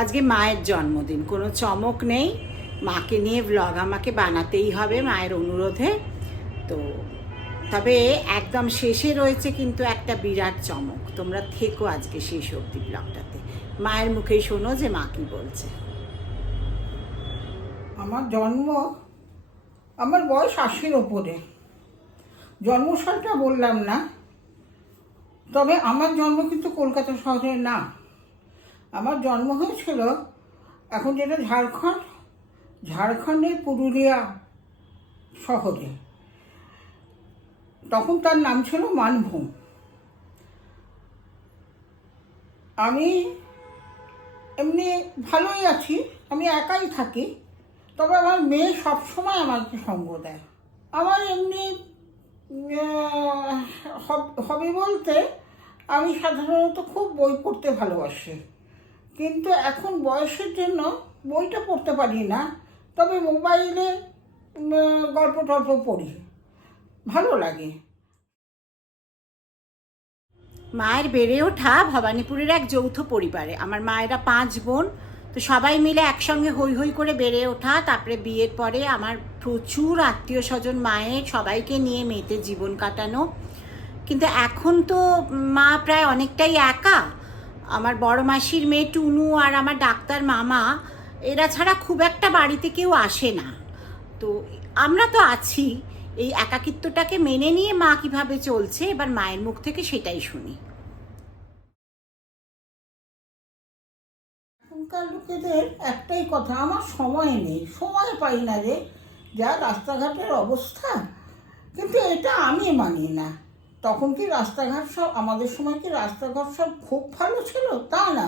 আজকে মায়ের জন্মদিন, কোনো চমক নেই, মাকে নিয়ে ব্লগ আমাকে বানাতেই হবে মায়ের অনুরোধে। তো তবে একদম শেষে রয়েছে কিন্তু একটা বিরাট চমক। তোমরা থেকো আজকে শেষ অবধি ব্লগটাতে, মায়ের মুখেই শোনো যে মা কি বলছে। আমার জন্ম, আমার বয়স ৮০-র ওপরে। জন্মসালটা বললাম না, তবে আমার জন্ম কিন্তু কলকাতা শহরে না। আমার জন্ম হয়েছিল এখন যেটা ঝাড়খণ্ডের পুরুলিয়া শহরে। তখন তার নাম ছিল মানভূম। আমি এমনি ভালোই আছি, আমি একাই থাকি, তবে আমার মেয়ে সবসময় আমাকে সঙ্গ দেয়। আমার এমনি হবি বলতে আমি সাধারণত খুব বই পড়তে ভালোবাসি, কিন্তু এখন বয়সের জন্য বইটা পড়তে পারি না। তবে মোবাইলে গল্প টল্প পড়ি, ভালো লাগে। মায়ের বেড়ে ওঠা ভবানীপুরের এক যৌথ পরিবারে। আমার মায়েরা 5 বোন, তো সবাই মিলে একসঙ্গে হই হই করে বেড়ে ওঠা। তারপরে বিয়ের পরে আমার প্রচুর আত্মীয় স্বজন, মায়ের সবাইকে নিয়ে মেয়েতে জীবন কাটানো। কিন্তু এখন তো মা প্রায় অনেকটাই একা। আমার বড় মাসির মেয়ে টুনু আর আমার ডাক্তার মামা, এরা ছাড়া খুব একটা বাড়িতে কেউ আসে না। তো আমরা তো আছি, এই একাকিত্বটাকে মেনে নিয়ে মা কিভাবে চলছে এবার মায়ের মুখ থেকে সেটাই শুনি। এখনকার লোকেদের একটাই কথা, আমার সময় নেই, সময় পাই না রে, যা রাস্তাঘাটের অবস্থা। কিন্তু এটা আমি মানি না। তখন কি রাস্তাঘাট সব, আমাদের সময় কি রাস্তাঘাট সব খুব ভালো ছিল? তা না।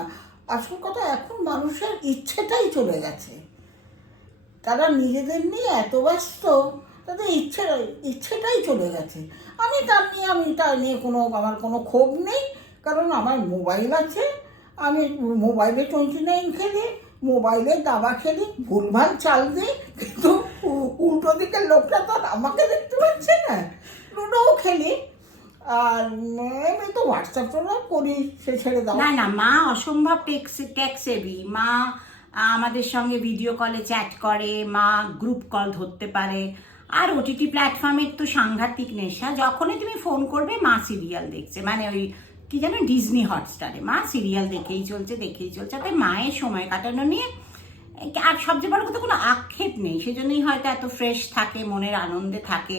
আসল কথা, এখন মানুষের ইচ্ছেটাই চলে গেছে। তারা নিজেদের নিয়ে এত ব্যস্ত, তাদের ইচ্ছেটাই চলে গেছে। আমি তার নিয়ে আমার কোনো ক্ষোভ নেই, কারণ আমার মোবাইল আছে। আমি মোবাইলে 29 খেলি, মোবাইলে দাবা খেলি, ভুলভাল চাল দিই, কিন্তু উল্টো দিকের লোকটা তো আমাকে দেখতে পাচ্ছে না। লুডোও খেলি, আর এমনি তো হোয়াটসঅ্যাপ করি, সে ছেড়ে দাও। না না, মা অসম্ভব টেক সেভি। মা আমাদের সঙ্গে ভিডিও কলে চ্যাট করে, মা গ্রুপ কল ধরতে পারে। আর ওটিটি প্ল্যাটফর্মের তো সাংঘাতিক নেশা। যখনই তুমি ফোন করবে মা সিরিয়াল দেখছে, মানে ওই কি যেন ডিজনি হটস্টারে মা সিরিয়াল দেখেই চলছে। তাই মায়ের সময় কাটানো নিয়ে আর সবচেয়ে বড় কথা কোনো আক্ষেপ নেই। সেজন্যই হয়তো এত ফ্রেশ থাকে, মনের আনন্দে থাকে,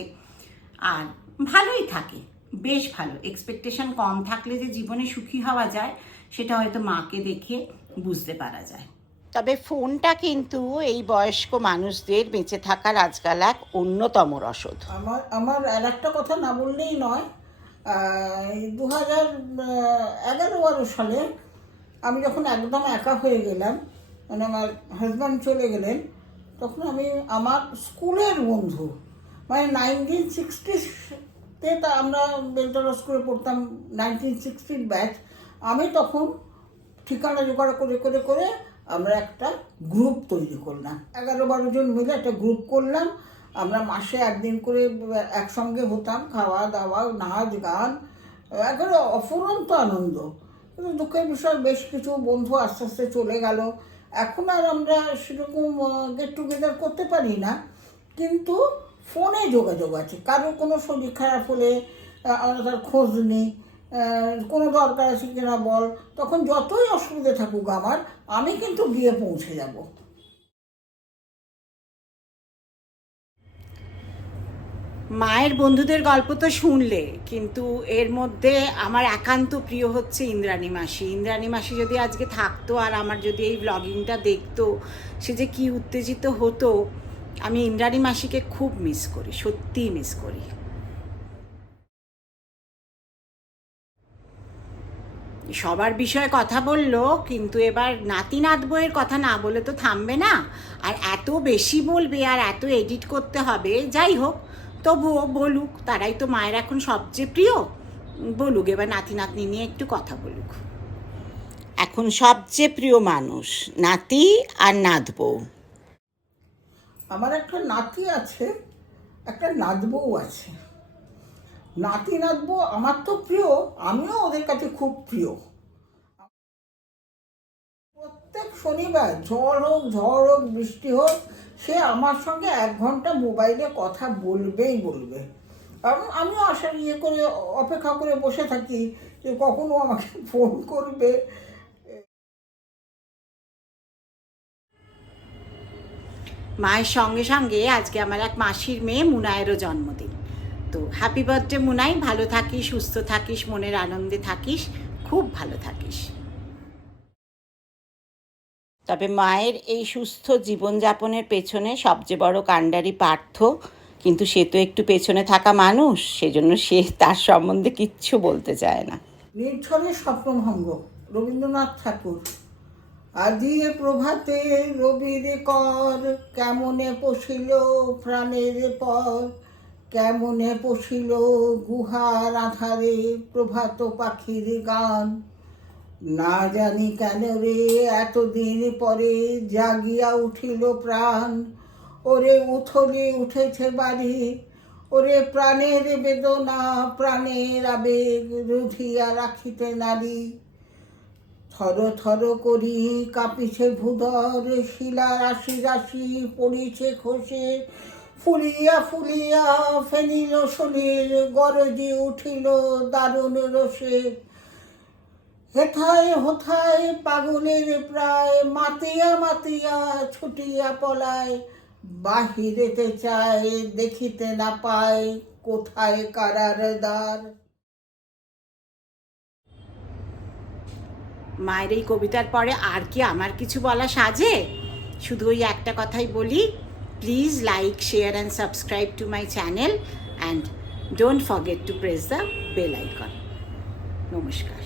আর ভালোই থাকে, বেশ ভালো। এক্সপেকটেশন কম থাকলে যে জীবনে সুখী হওয়া যায় সেটা হয়তো মাকে দেখে বুঝতে পারা যায়। তবে ফোনটা কিন্তু এই বয়স্ক মানুষদের বেঁচে থাকার আজকাল এক অন্যতম রসদ। আমার আর একটা কথা না বললেই নয়। 2011-12 সালে আমি যখন একদম একা হয়ে গেলাম, মানে আমার হাজব্যান্ড চলে গেলেন, তখন আমি আমার স্কুলের বন্ধু, মানে 1960-তে, তা আমরা বেলতলা স্কুলে পড়তাম, 1960 ব্যাচ। আমি তখন ঠিকানা জোগাড় করে করে করে আমরা একটা গ্রুপ তৈরি করলাম। 11-12 জন মিলে একটা গ্রুপ করলাম। আমরা মাসে একদিন করে একসঙ্গে হতাম, খাওয়া দাওয়া, নাচ গান, একেবারে অফুরন্ত আনন্দ। কিন্তু দুঃখের বিষয়, বেশ কিছু বন্ধু আস্তে আস্তে চলে গেল। এখন আর আমরা সেরকম গেট টুগেদার করতে পারি না, কিন্তু ফোনে যোগাযোগ আছে। কারো কোনো শরীর খারাপ হলে আমরা তার খোঁজ নিই, কোনো দরকার আছে কিনা বল, তখন যতই অসুবিধে থাকুক আমার, আমি কিন্তু গিয়ে পৌঁছে যাব। মায়ের বন্ধুদের গল্প তো শুনলে, কিন্তু এর মধ্যে আমার একান্ত প্রিয় হচ্ছে ইন্দ্রাণী মাসি। ইন্দ্রাণী মাসি যদি আজকে থাকতো আর আমার যদি এই ব্লগিংটা দেখতো, সে যে কি উত্তেজিত হতো। আমি ইন্দ্রাণী মাসিকে খুব মিস করি, সত্যিই মিস করি। সবার বিষয়ে কথা বললো, কিন্তু এবার নাতি নাত বইয়ের কথা না বলে তো থামবে না। আর এত বেশি বলবে আর এত এডিট করতে হবে, যাই হোক, তবুও বলুক, তারাই তো মায়ের এখন সবচেয়ে প্রিয়। বলুক, এবার নাতি নাতনি নিয়ে একটু কথা বলুক। এখন সবচেয়ে প্রিয় মানুষ নাতি আর নাত বউ। আমার একটা নাতি আছে, একটা নাতবউ আছে। নাতি নাতবউ আমার তো প্রিয়, আমিও ওদের কাছে খুব প্রিয়। প্রত্যেক শনিবার ঝড় হোক বৃষ্টি হোক, সে আমার সঙ্গে 1 ঘন্টা মোবাইলে কথা বলবেই বলবে। কারণ আমিও করে অপেক্ষা করে বসে থাকি যে কখনো আমাকে ফোন করবে। মায়ের সঙ্গে সঙ্গে আজকে আমার এক মাসির মেয়ে মুনায়েরও জন্মদিন। তো হ্যাপি বার্থডে মুনাই, ভালো থাকিস, সুস্থ থাকিস, মনের আনন্দে থাকিস, খুব ভালো থাকিস। তবে মায়ের এই সুস্থ জীবনযাপনের পেছনে সবচেয়ে বড় কাণ্ডারি পার্থ, কিন্তু সে তো একটু পেছনে থাকা মানুষ, সেজন্য সে তার সম্বন্ধে কিচ্ছু বলতে চায় না। নির্ঝরের স্বপ্নভঙ্গ, রবীন্দ্রনাথ ঠাকুর। আজি প্রভাতে রবির কর, কেমনে পশিল প্রাণের পর, কেমনে পশিল গুহার আধারে প্রভাত পাখির গান। না জানি কেন রে এতদিন পরে জাগিয়া উঠিল প্রাণ, ওরে উথলে উঠেছে বাড়ি, ওরে প্রাণের বেদনা প্রাণের আবেগ রুধিয়া রাখিতে নারী। থর থর করি কাঁপিছে ভূধর, শিলা রাশি রাশি পড়িছে খসে, ফুলিয়া ফুলিয়া ফেনিল সলিল গরজি উঠিল দারুণ রসে। হেথায় হোথায় পাগলের প্রায়, মাতিয়া মাতিয়া ছুটিয়া পলায়, বাহিরেতে চায় দেখিতে না পায় কোথায় কারার দ্বার। মায়ের এই কবিতার পরে আর কি আমার কিছু বলা সাজে? শুধু ওই একটা কথাই বলি, please like, share and subscribe to my channel and don't forget to press the bell icon. নমস্কার।